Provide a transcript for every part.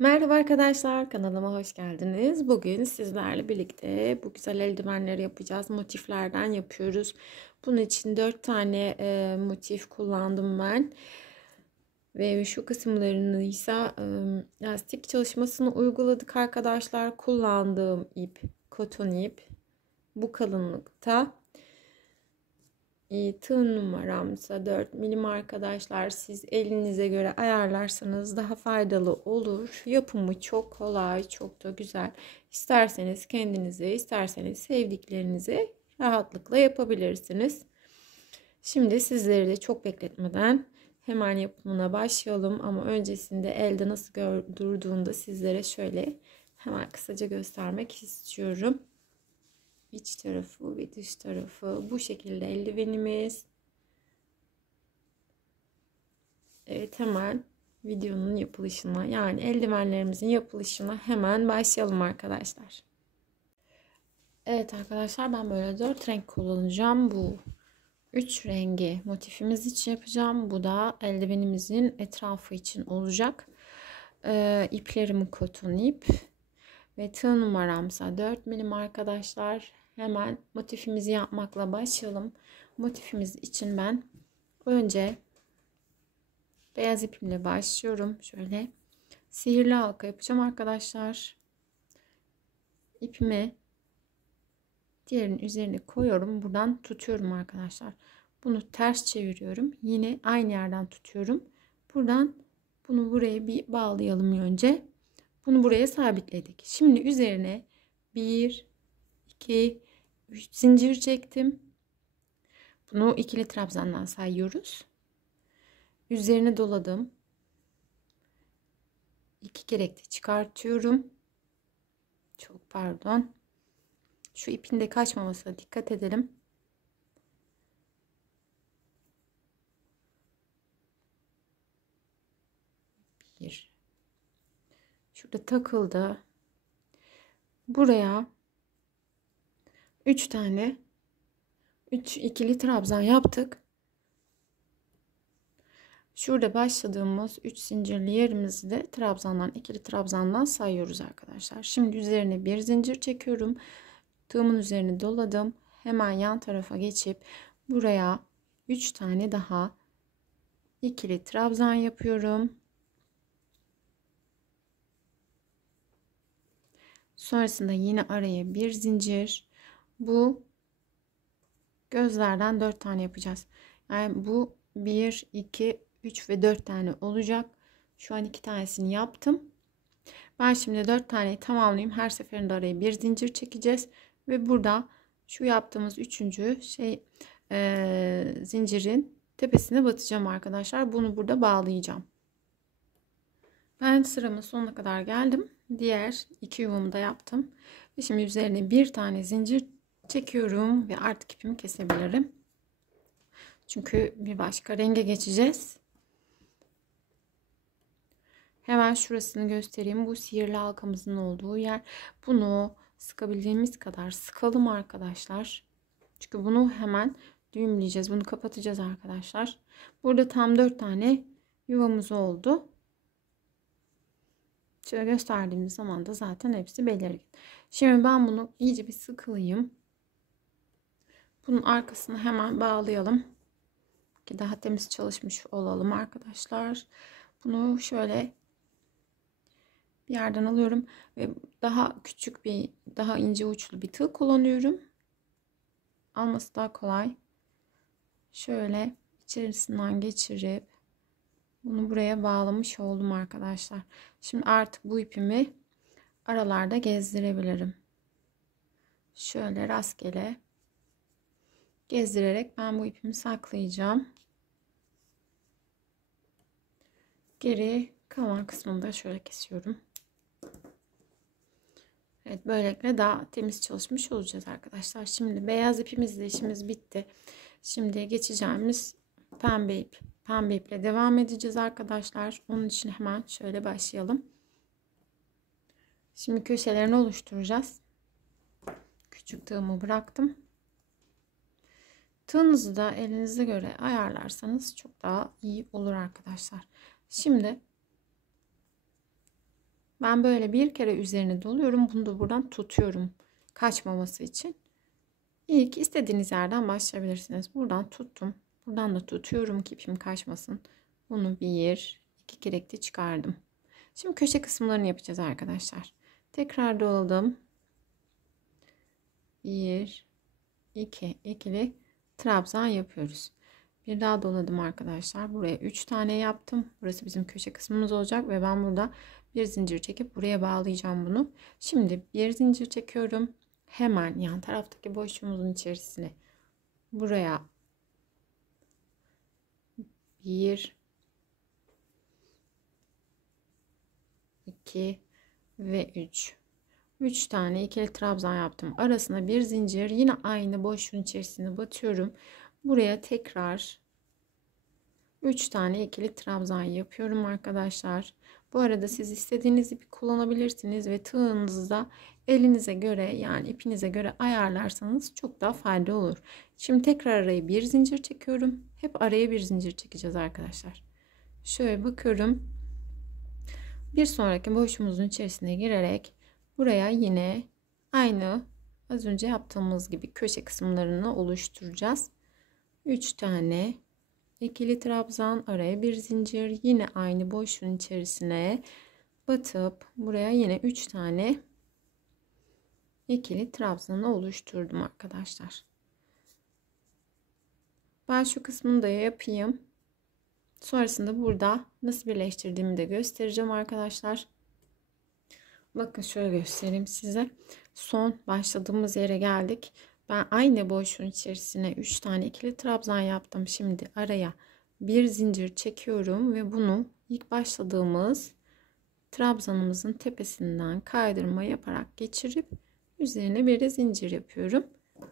Merhaba arkadaşlar, kanalıma hoş geldiniz. Bugün sizlerle birlikte bu güzel eldivenleri yapacağız. Motiflerden yapıyoruz. Bunun için 4 tane motif kullandım ben. Ve şu kısımlarını ise lastik çalışmasını uyguladık arkadaşlar. Kullandığım ip, koton ip. Bu kalınlıkta. Tığ numaramsa 4 milim arkadaşlar. Siz elinize göre ayarlarsanız daha faydalı olur. Yapımı çok kolay, çok da güzel. İsterseniz kendinize, isterseniz sevdiklerinize rahatlıkla yapabilirsiniz. Şimdi sizleri de çok bekletmeden hemen yapımına başlayalım. Ama öncesinde elde nasıl durduğunu da sizlere şöyle hemen kısaca göstermek istiyorum. İç tarafı ve dış tarafı bu şekilde eldivenimiz. Evet, hemen videonun yapılışına, yani eldivenlerimizin yapılışına hemen başlayalım arkadaşlar. Evet arkadaşlar, ben böyle 4 renk kullanacağım. Bu 3 rengi motifimiz için yapacağım. Bu da eldivenimizin etrafı için olacak. İplerim koton ip ve tığ numaramsa 4 milim arkadaşlar. Hemen motifimizi yapmakla başlayalım. Motifimiz için ben önce beyaz ipimle başlıyorum. Şöyle sihirli halka yapacağım arkadaşlar. İpimi diğerinin üzerine koyuyorum. Buradan tutuyorum arkadaşlar. Bunu ters çeviriyorum. Yine aynı yerden tutuyorum. Buradan bunu buraya bir bağlayalım önce. Bunu buraya sabitledik. Şimdi üzerine 1, 2, 3 zincir çektim. Bunu ikili trabzandan sayıyoruz. Üzerine doladım. 2 kere de çıkartıyorum. Çok pardon. Şu ipin de kaçmamasına dikkat edelim. Bir. Şurada takıldı. Buraya 3 tane 3 ikili trabzan yaptık. Şurada başladığımız 3 zincirli yerimizi de trabzandan, ikili trabzandan sayıyoruz arkadaşlar. Şimdi üzerine bir zincir çekiyorum. Tığımın üzerine doladım. Hemen yan tarafa geçip buraya 3 tane daha ikili trabzan yapıyorum. Sonrasında yine araya bir zincir. Bu gözlerden 4 tane yapacağız. Yani bu 1, 2, 3 ve 4 tane olacak. Şu an 2 tanesini yaptım. Ben şimdi 4 taneyi tamamlayayım. Her seferinde araya bir zincir çekeceğiz. Ve burada şu yaptığımız 3. Zincirin tepesine batacağım arkadaşlar. Bunu burada bağlayacağım. Ben sıramın sonuna kadar geldim. Diğer 2 yuvamı da yaptım. Ve şimdi üzerine bir tane zincir çekiyorum ve artık ipimi kesebilirim. Çünkü bir başka renge geçeceğiz. Hemen şurasını göstereyim. Bu sihirli halkamızın olduğu yer. Bunu sıkabildiğimiz kadar sıkalım arkadaşlar. Çünkü bunu hemen düğümleyeceğiz. Bunu kapatacağız arkadaşlar. Burada tam 4 tane yuvamız oldu. Şöyle gösterdiğimiz zaman da zaten hepsi belirgin. Şimdi ben bunu iyice bir sıkılayım. Bunun arkasını hemen bağlayalım. Ki daha temiz çalışmış olalım arkadaşlar. Bunu şöyle bir yerden alıyorum ve daha küçük bir, daha ince uçlu bir tığ kullanıyorum. Alması daha kolay. Şöyle içerisinden geçirip bunu buraya bağlamış oldum arkadaşlar. Şimdi artık bu ipimi aralarda gezdirebilirim. Şöyle rastgele gezdirerek ben bu ipimi saklayacağım. Geri kalan kısmını da şöyle kesiyorum. Evet, böylelikle daha temiz çalışmış olacağız arkadaşlar. Şimdi beyaz ipimizle işimiz bitti. Şimdi geçeceğimiz pembe ip. Pembe iple devam edeceğiz arkadaşlar. Onun için hemen şöyle başlayalım. Şimdi köşelerini oluşturacağız. Küçük tığımı bıraktım. Tığınızı da elinize göre ayarlarsanız çok daha iyi olur arkadaşlar. Şimdi Ben böyle bir kere üzerine doluyorum. Bunu da buradan tutuyorum kaçmaması için. İlk istediğiniz yerden başlayabilirsiniz. Buradan tuttum. Buradan da tutuyorum ki ipim kaçmasın. Bunu bir, iki kere de çıkardım. Şimdi köşe kısımlarını yapacağız arkadaşlar. Tekrar doladım. Bir, iki, ikili trabzan yapıyoruz. Bir daha doladım arkadaşlar. Buraya 3 tane yaptım. Burası bizim köşe kısmımız olacak ve ben burada bir zincir çekip buraya bağlayacağım bunu. Şimdi bir zincir çekiyorum. Hemen yan taraftaki boşluğumuzun içerisine buraya 1, 2 ve 3. 3 tane ikili trabzan yaptım. Arasına bir zincir, yine aynı boşluğun içerisine batıyorum. Buraya tekrar 3 tane ikili trabzan yapıyorum arkadaşlar. Bu arada siz istediğiniz ipi kullanabilirsiniz ve tığınızı da elinize göre, yani ipinize göre ayarlarsanız çok daha faydalı olur. Şimdi tekrar araya bir zincir çekiyorum. Hep araya bir zincir çekeceğiz arkadaşlar. Şöyle bakıyorum. Bir sonraki boşluğumuzun içerisine girerek buraya yine aynı az önce yaptığımız gibi köşe kısımlarını oluşturacağız. 3 tane ikili trabzan, araya bir zincir, yine aynı boşluğun içerisine batıp buraya yine 3 tane ikili trabzanı oluşturdum arkadaşlar. Ben şu kısmını da yapayım. Sonrasında burada nasıl birleştirdiğimi de göstereceğim arkadaşlar. Bakın şöyle göstereyim size. Son başladığımız yere geldik. Ben aynı boşluğun içerisine 3 tane ikili trabzan yaptım. Şimdi araya bir zincir çekiyorum ve bunu ilk başladığımız trabzanımızın tepesinden kaydırma yaparak geçirip üzerine bir de zincir yapıyorum.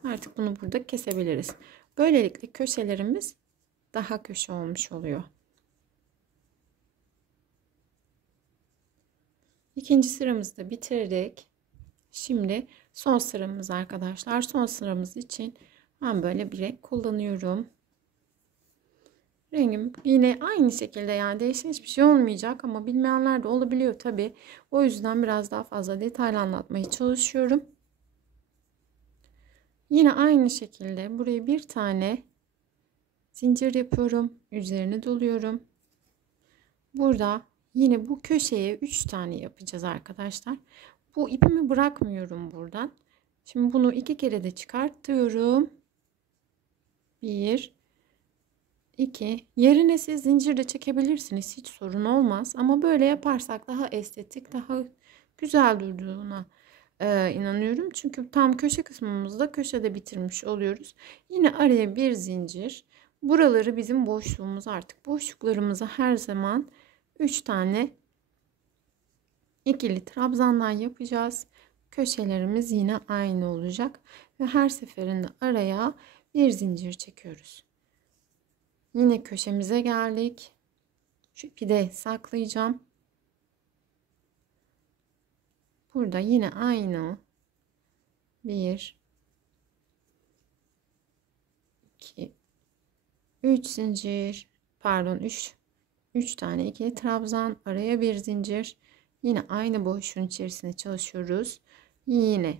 Artık bunu burada kesebiliriz. Böylelikle köşelerimiz daha köşe olmuş oluyor. İkinci sıramızı da bitirdik. Şimdi son sıramız arkadaşlar. Son sıramız için ben böyle bir renk kullanıyorum. Rengim yine aynı şekilde, yani değişen hiçbir şey olmayacak ama bilmeyenler de olabiliyor tabi. O yüzden biraz daha fazla detaylı anlatmaya çalışıyorum. Yine aynı şekilde buraya bir tane zincir yapıyorum. Üzerine doluyorum. Burada yine bu köşeye 3 tane yapacağız arkadaşlar. Bu ipimi bırakmıyorum buradan. Şimdi bunu 2 kere de çıkartıyorum. 1, 2. Yerine siz zincir de çekebilirsiniz. Hiç sorun olmaz. Ama böyle yaparsak daha estetik, daha güzel durduğuna inanıyorum. Çünkü tam köşe kısmımızda köşede bitirmiş oluyoruz. Yine araya bir zincir. Buraları bizim boşluğumuz artık. Boşluklarımızı her zaman 3 tane ikili trabzandan yapacağız. Köşelerimiz yine aynı olacak. Ve her seferinde araya bir zincir çekiyoruz. Yine köşemize geldik. Şu ipi de saklayacağım. Burada yine aynı 1, 2, 3 zincir, pardon 3 tane ikili trabzan, araya bir zincir, yine aynı boşluğun içerisine çalışıyoruz. Yine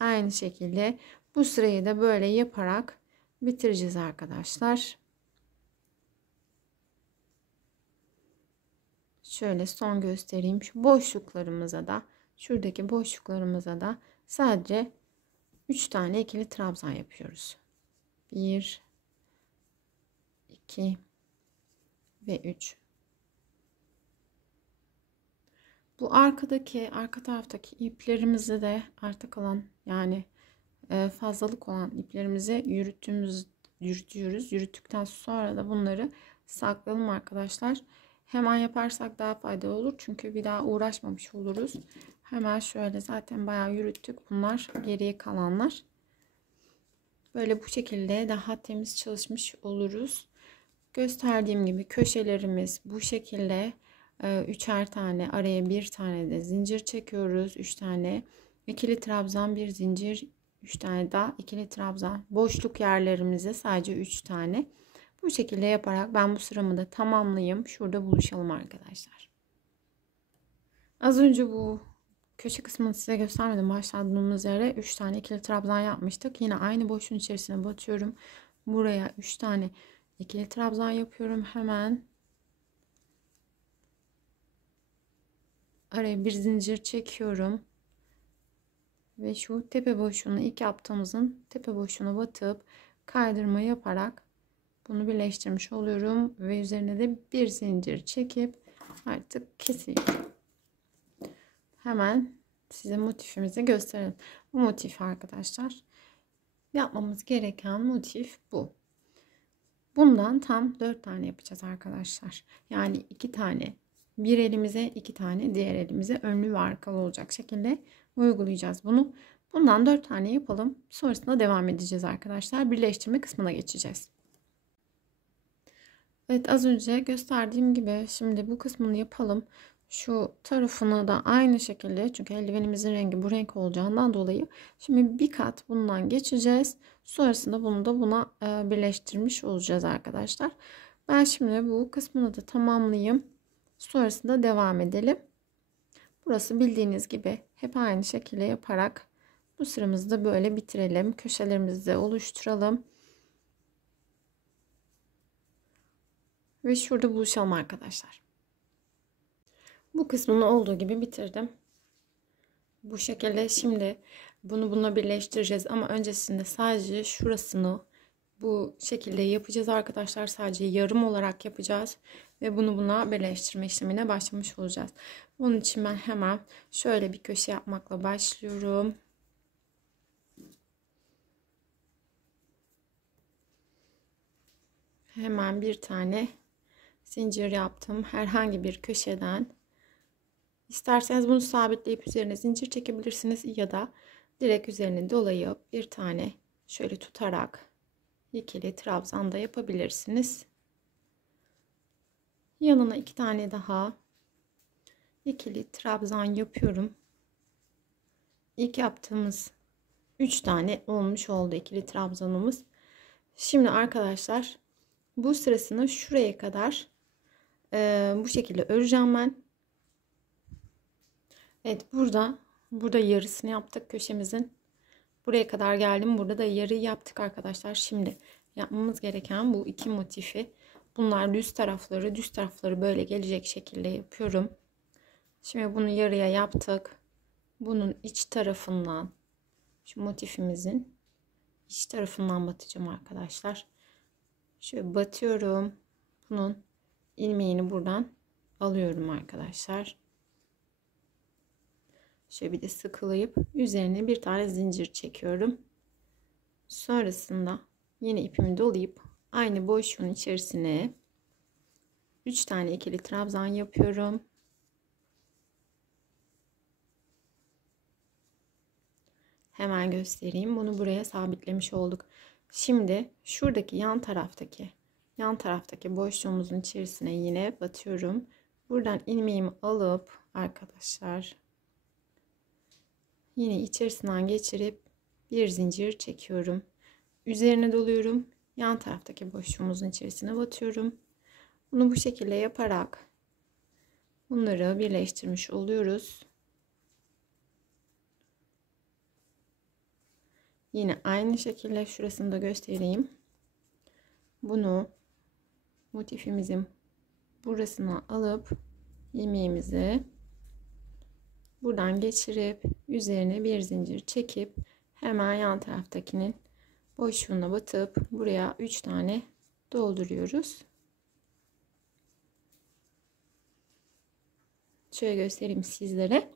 aynı şekilde bu sırayı da böyle yaparak bitireceğiz arkadaşlar. Şöyle son göstereyim. Şu boşluklarımıza da, şuradaki boşluklarımıza da sadece 3 tane ikili trabzan yapıyoruz. 1, 2 ve 3. Bu arka taraftaki iplerimizi de arta kalan, yani fazlalık olan iplerimizi yürütüyoruz. Yürüttükten sonra da bunları saklayalım arkadaşlar. Hemen yaparsak daha faydalı olur. Çünkü bir daha uğraşmamış oluruz. Hemen şöyle, zaten bayağı yürüttük. Bunlar geriye kalanlar. Böyle bu şekilde daha temiz çalışmış oluruz. Gösterdiğim gibi köşelerimiz bu şekilde. 3'er tane, araya bir tane de zincir çekiyoruz. 3 tane ikili trabzan, bir zincir, 3 tane daha ikili trabzan. Boşluk yerlerimize sadece 3 tane. Bu şekilde yaparak ben bu sıramı da tamamlayayım. Şurada buluşalım arkadaşlar. Az önce bu köşe kısmını size göstermedim. Başladığımız yere 3 tane ikili trabzan yapmıştık. Yine aynı boşluğun içerisine batıyorum. Buraya 3 tane ikili trabzan yapıyorum. Hemen araya bir zincir çekiyorum. Ve şu tepe boşluğuna, ilk yaptığımızın tepe boşluğuna batıp kaydırma yaparak bunu birleştirmiş oluyorum. Ve üzerine de bir zincir çekip artık kesiyorum. Hemen size motifimizi gösterelim. Bu motif arkadaşlar. Yapmamız gereken motif bu. Bundan tam 4 tane yapacağız arkadaşlar. Yani 2 tane bir elimize, 2 tane diğer elimize önlü ve arkalı olacak şekilde uygulayacağız bunu. Bundan 4 tane yapalım. Sonrasında devam edeceğiz arkadaşlar. Birleştirme kısmına geçeceğiz. Evet, az önce gösterdiğim gibi şimdi bu kısmını yapalım. Şu tarafını da aynı şekilde, çünkü eldivenimizin rengi bu renk olacağından dolayı şimdi bir kat bundan geçeceğiz. Sonrasında bunu da buna birleştirmiş olacağız arkadaşlar. Ben şimdi bu kısmını da tamamlayayım. Sonrasında devam edelim. Burası bildiğiniz gibi hep aynı şekilde yaparak bu sıramızı da böyle bitirelim. Köşelerimizi de oluşturalım. Ve şurada buluşalım arkadaşlar. Bu kısmını olduğu gibi bitirdim. Bu şekilde şimdi bunu bununla birleştireceğiz. Ama öncesinde sadece şurasını bu şekilde yapacağız arkadaşlar. Sadece yarım olarak yapacağız. Ve bunu buna birleştirme işlemine başlamış olacağız. Onun için ben hemen şöyle bir köşe yapmakla başlıyorum. Hemen bir tane zincir yaptım. Herhangi bir köşeden. İsterseniz bunu sabitleyip üzerine zincir çekebilirsiniz ya da direkt üzerine dolayıp bir tane şöyle tutarak ikili trabzan da yapabilirsiniz. Yanına 2 tane daha ikili trabzan yapıyorum. İlk yaptığımız 3 tane olmuş oldu ikili trabzanımız. Şimdi arkadaşlar bu sırasını şuraya kadar bu şekilde öreceğim ben. Evet, burada yarısını yaptık köşemizin. Buraya kadar geldim. Burada da yarıyı yaptık arkadaşlar. Şimdi yapmamız gereken bu iki motifi. Bunlar düz tarafları böyle gelecek şekilde yapıyorum. Şimdi bunu yarıya yaptık. Bunun iç tarafından, şu motifimizin iç tarafından batacağım arkadaşlar. Şöyle batıyorum. Bunun ilmeğini buradan alıyorum arkadaşlar. Şöyle bir de sıkılayıp üzerine bir tane zincir çekiyorum. Sonrasında yine ipimi dolayıp aynı boşluğun içerisine 3 tane ikili trabzan yapıyorum. Hemen göstereyim. Bunu buraya sabitlemiş olduk. Şimdi şuradaki yan taraftaki boşluğumuzun içerisine yine batıyorum. Buradan ilmeğimi alıp arkadaşlar yine içerisinden geçirip bir zincir çekiyorum. Üzerine doluyorum. Yan taraftaki boşluğumuzun içerisine batıyorum. Bunu bu şekilde yaparak bunları birleştirmiş oluyoruz. Yine aynı şekilde şurasını da göstereyim. Bunu motifimizin burasına alıp ilmeğimizi buradan geçirip üzerine bir zincir çekip hemen yan taraftakinin boşluğuna batıp buraya 3 tane dolduruyoruz. Şöyle göstereyim sizlere.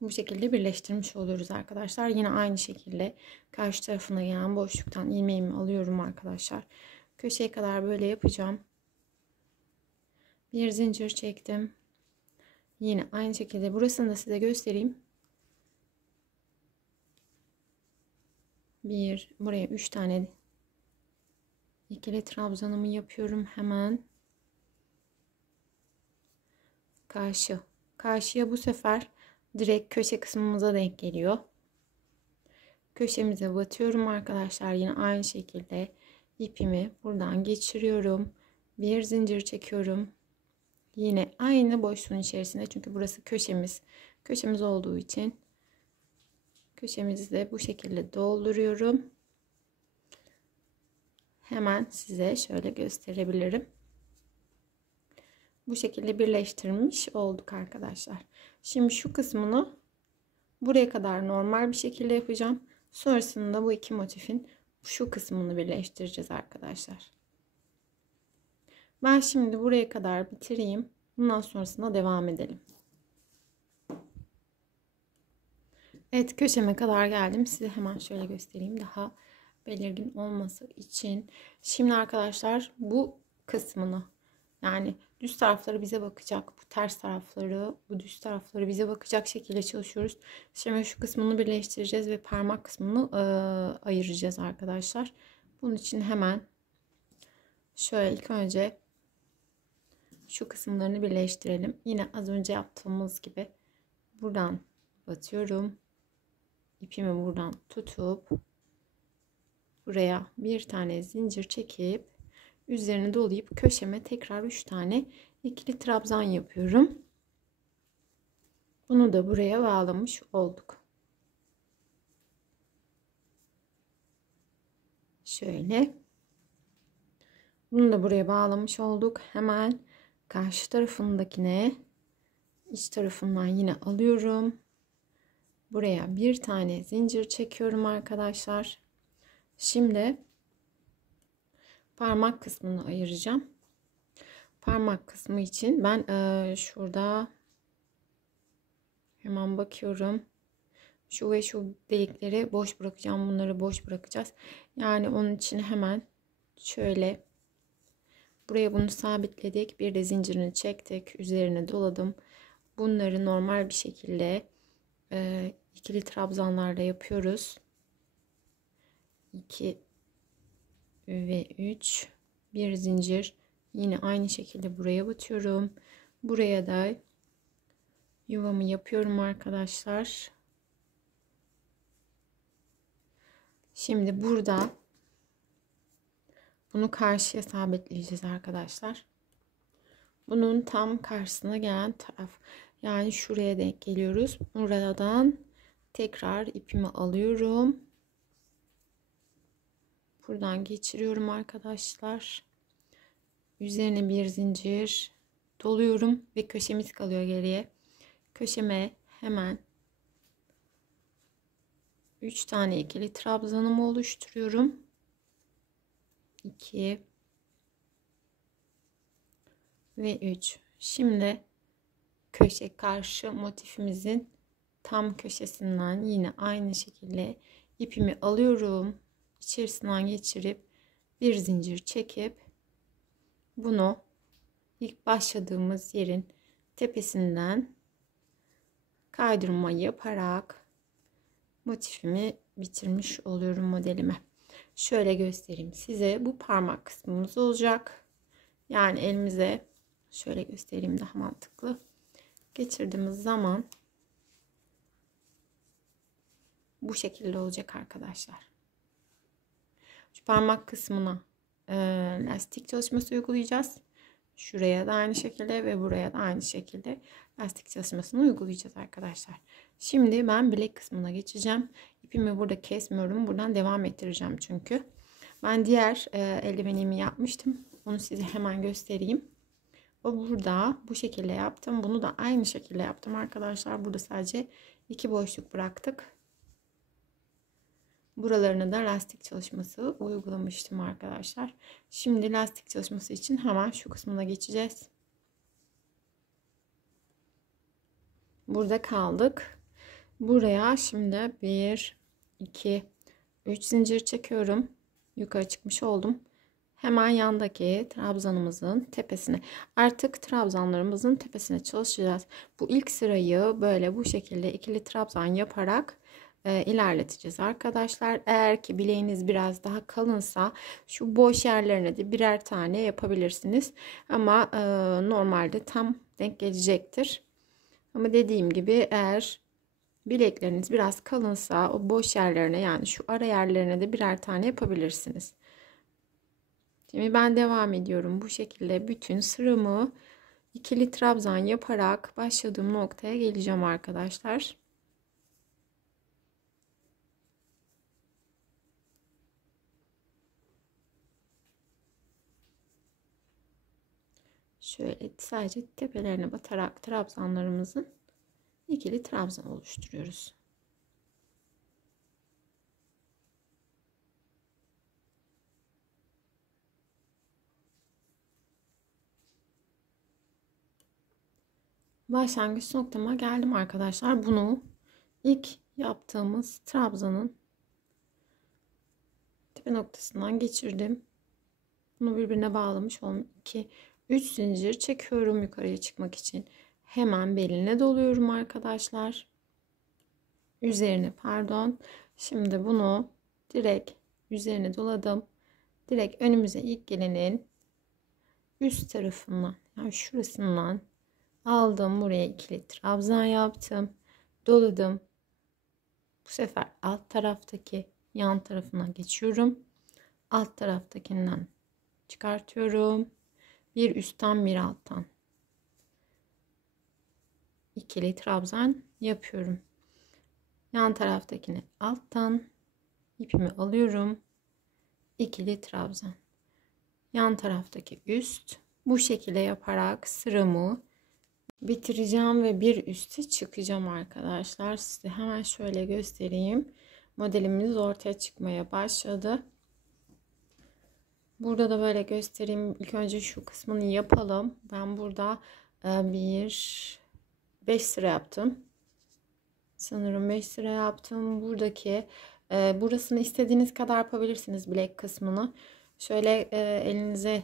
Bu şekilde birleştirmiş oluyoruz arkadaşlar. Yine aynı şekilde karşı tarafına gelen boşluktan ilmeğimi alıyorum arkadaşlar. Köşeye kadar böyle yapacağım. Bir zincir çektim. Yine aynı şekilde burasını da size göstereyim. Buraya 3 tane ikili trabzanımı yapıyorum hemen. Karşıya bu sefer direkt köşe kısmımıza denk geliyor. Köşemize batıyorum arkadaşlar. Yine aynı şekilde ipimi buradan geçiriyorum. Bir zincir çekiyorum. Yine aynı boşluğun içerisinde, çünkü burası köşemiz. Köşemiz olduğu için köşemizi de bu şekilde dolduruyorum. Hemen size şöyle gösterebilirim. Bu şekilde birleştirmiş olduk arkadaşlar. Şimdi şu kısmını buraya kadar normal bir şekilde yapacağım. Sonrasında bu iki motifin şu kısmını birleştireceğiz arkadaşlar. Ben şimdi buraya kadar bitireyim. Bundan sonrasında devam edelim. Evet, köşeme kadar geldim. Size hemen şöyle göstereyim, daha belirgin olması için. Şimdi arkadaşlar bu kısmını, yani düz tarafları bize bakacak, bu ters tarafları, bu düz tarafları bize bakacak şekilde çalışıyoruz. Şimdi şu kısmını birleştireceğiz ve parmak kısmını ayıracağız arkadaşlar. Bunun için hemen şöyle ilk önce şu kısımlarını birleştirelim. Yine az önce yaptığımız gibi buradan batıyorum. İpimi buradan tutup buraya bir tane zincir çekip üzerine dolayıp köşeme tekrar 3 tane ikili trabzan yapıyorum. Bunu da buraya bağlamış olduk. Şöyle. Bunu da buraya bağlamış olduk. Hemen karşı tarafındakine iç tarafından yine alıyorum. Buraya bir tane zincir çekiyorum arkadaşlar. Şimdi parmak kısmını ayıracağım. Parmak kısmı için ben şurada hemen bakıyorum. Şu ve şu delikleri boş bırakacağım. Bunları boş bırakacağız. Yani onun için hemen şöyle buraya bunu sabitledik. Bir de zincirini çektik. Üzerine doladım. Bunları normal bir şekilde ikili trabzanlarla yapıyoruz. 2 ve 3, bir zincir, yine aynı şekilde buraya batıyorum. Buraya da yuvamı yapıyorum arkadaşlar. Şimdi burada bunu karşıya sabitleyeceğiz arkadaşlar. Bunun tam karşısına gelen taraf, yani şuraya denk geliyoruz. Buradan tekrar ipimi alıyorum. Buradan geçiriyorum arkadaşlar. Üzerine bir zincir doluyorum ve köşemiz kalıyor geriye. Köşeme hemen 3 tane ikili trabzanımı oluşturuyorum. 2 ve 3. Şimdi köşe karşı motifimizin tam köşesinden yine aynı şekilde ipimi alıyorum. İçerisinden geçirip bir zincir çekip bunu ilk başladığımız yerin tepesinden kaydırma yaparak motifimi bitirmiş oluyorum, modelime. Şöyle göstereyim size. Bu parmak kısmımız olacak. Yani elimize şöyle göstereyim, daha mantıklı. Geçirdiğimiz zaman bu şekilde olacak arkadaşlar. Şu parmak kısmına lastik çalışması uygulayacağız. Şuraya da aynı şekilde ve buraya da aynı şekilde lastik çalışmasını uygulayacağız arkadaşlar. Şimdi ben bilek kısmına geçeceğim. İpimi burada kesmiyorum. Buradan devam ettireceğim çünkü. Ben diğer eldivenimi yapmıştım. Onu size hemen göstereyim. O burada bu şekilde yaptım. Bunu da aynı şekilde yaptım arkadaşlar. Burada sadece 2 boşluk bıraktık. Buralarına da lastik çalışması uygulamıştım arkadaşlar. Şimdi lastik çalışması için hemen şu kısmına geçeceğiz. Burada kaldık. Buraya şimdi 1, 2, 3 zincir çekiyorum. Yukarı çıkmış oldum. Hemen yandaki trabzanımızın tepesine, artık trabzanlarımızın tepesine çalışacağız. Bu ilk sırayı böyle bu şekilde ikili trabzan yaparak ilerleteceğiz arkadaşlar. Eğer ki bileğiniz biraz daha kalınsa şu boş yerlerine de birer tane yapabilirsiniz. Ama normalde tam denk gelecektir. Ama dediğim gibi eğer bilekleriniz biraz kalınsa o boş yerlerine, yani şu ara yerlerine de birer tane yapabilirsiniz. Şimdi ben devam ediyorum. Bu şekilde bütün sıramı ikili trabzan yaparak başladığım noktaya geleceğim arkadaşlar. Şöyle sadece tepelerine batarak trabzanlarımızın ikili trabzan oluşturuyoruz. Başlangıç noktama geldim arkadaşlar. Bunu ilk yaptığımız trabzanın tepe noktasından geçirdim. Bunu birbirine bağlamış oldum. 2 3 zincir çekiyorum yukarıya çıkmak için. Hemen beline doluyorum arkadaşlar. Üzerine pardon. Şimdi bunu direkt üzerine doladım. Direkt önümüze ilk gelenin üst tarafından, yani şurasından aldım, buraya ikili trabzan yaptım, doladım. Bu sefer alt taraftaki yan tarafına geçiyorum. Alt taraftakinden çıkartıyorum. Bir üstten bir alttan ikili trabzan yapıyorum. Yan taraftakini alttan ipimi alıyorum. İkili trabzan. Yan taraftaki üst. Bu şekilde yaparak sıramı bitireceğim ve bir üste çıkacağım arkadaşlar. Size hemen şöyle göstereyim. Modelimiz ortaya çıkmaya başladı. Burada da böyle göstereyim. İlk önce şu kısmını yapalım. Ben burada 5 sıra yaptım. Sanırım 5 sıra yaptım. Buradaki burasını istediğiniz kadar yapabilirsiniz, bilek kısmını. Şöyle elinize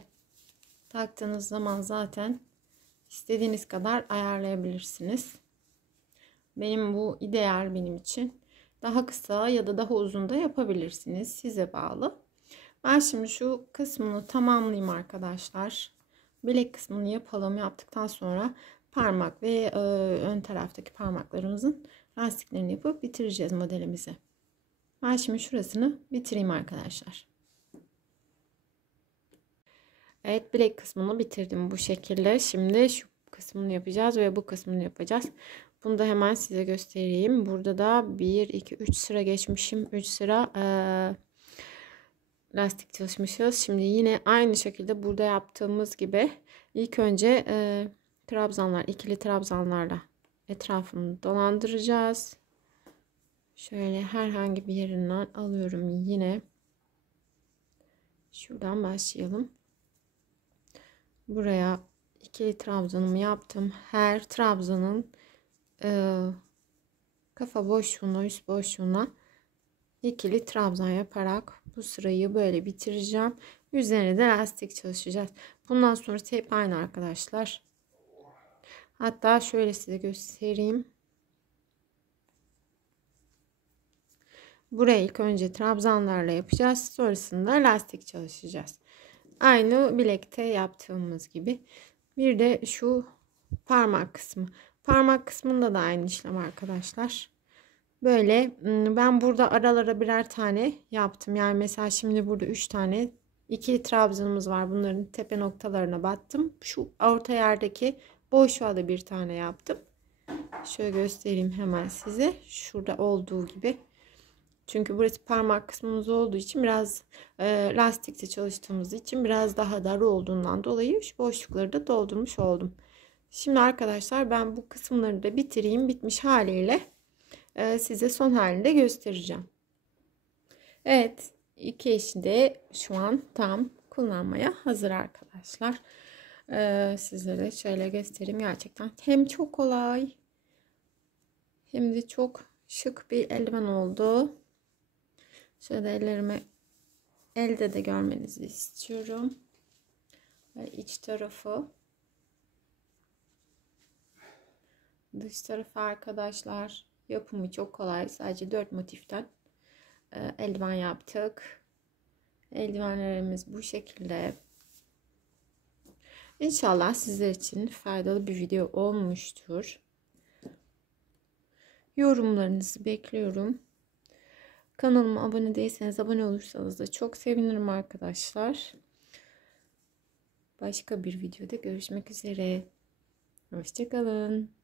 taktığınız zaman zaten istediğiniz kadar ayarlayabilirsiniz. Benim bu ideal benim için. Daha kısa ya da daha uzun da yapabilirsiniz. Size bağlı. Ben şimdi şu kısmını tamamlayayım arkadaşlar. Bilek kısmını yapalım. Yaptıktan sonra parmak ve ön taraftaki parmaklarımızın lastiklerini yapıp bitireceğiz modelimizi. Ben şimdi şurasını bitireyim arkadaşlar. Evet, bilek kısmını bitirdim bu şekilde. Şimdi şu kısmını yapacağız ve bu kısmını yapacağız. Bunu da hemen size göstereyim. Burada da 1, 2, 3 sıra geçmişim. 3 sıra lastik çalışmışız. Şimdi yine aynı şekilde burada yaptığımız gibi ilk önce trabzanlar, ikili trabzanlarla etrafını dolandıracağız. Şöyle herhangi bir yerinden alıyorum yine. Şuradan başlayalım. Buraya ikili trabzanımı yaptım. Her trabzanın kafa boşluğuna, üst boşluğuna ikili trabzan yaparak bu sırayı böyle bitireceğim. Üzerine de lastik çalışacağız. Bundan sonra hep aynı arkadaşlar. Hatta şöyle size göstereyim. Burayı ilk önce trabzanlarla yapacağız. Sonrasında lastik çalışacağız. Aynı bilekte yaptığımız gibi. Bir de şu parmak kısmı. Parmak kısmında da aynı işlem arkadaşlar. Böyle ben burada aralara birer tane yaptım. Yani mesela şimdi burada 3 tane ikili trabzanımız var. Bunların tepe noktalarına battım. Şu orta yerdeki boşluğa da bir tane yaptım. Şöyle göstereyim hemen size. Şurada olduğu gibi. Çünkü burası parmak kısmımız olduğu için biraz lastikte çalıştığımız için biraz daha dar olduğundan dolayı şu boşlukları da doldurmuş oldum. Şimdi arkadaşlar ben bu kısımları da bitireyim. Bitmiş haliyle size son halinde göstereceğim. Evet, iki eşi de şu an tam kullanmaya hazır arkadaşlar. Sizlere şöyle göstereyim. Gerçekten hem çok kolay hem de çok şık bir eldiven oldu. Şöyle ellerimi elde de görmenizi istiyorum. Ve iç tarafı, dış tarafı arkadaşlar yapımı çok kolay. Sadece 4 motiften eldiven yaptık. Eldivenlerimiz bu şekilde. İnşallah sizler için faydalı bir video olmuştur. Yorumlarınızı bekliyorum. Kanalıma abone değilseniz abone olursanız da çok sevinirim arkadaşlar. Başka bir videoda görüşmek üzere. Hoşça kalın.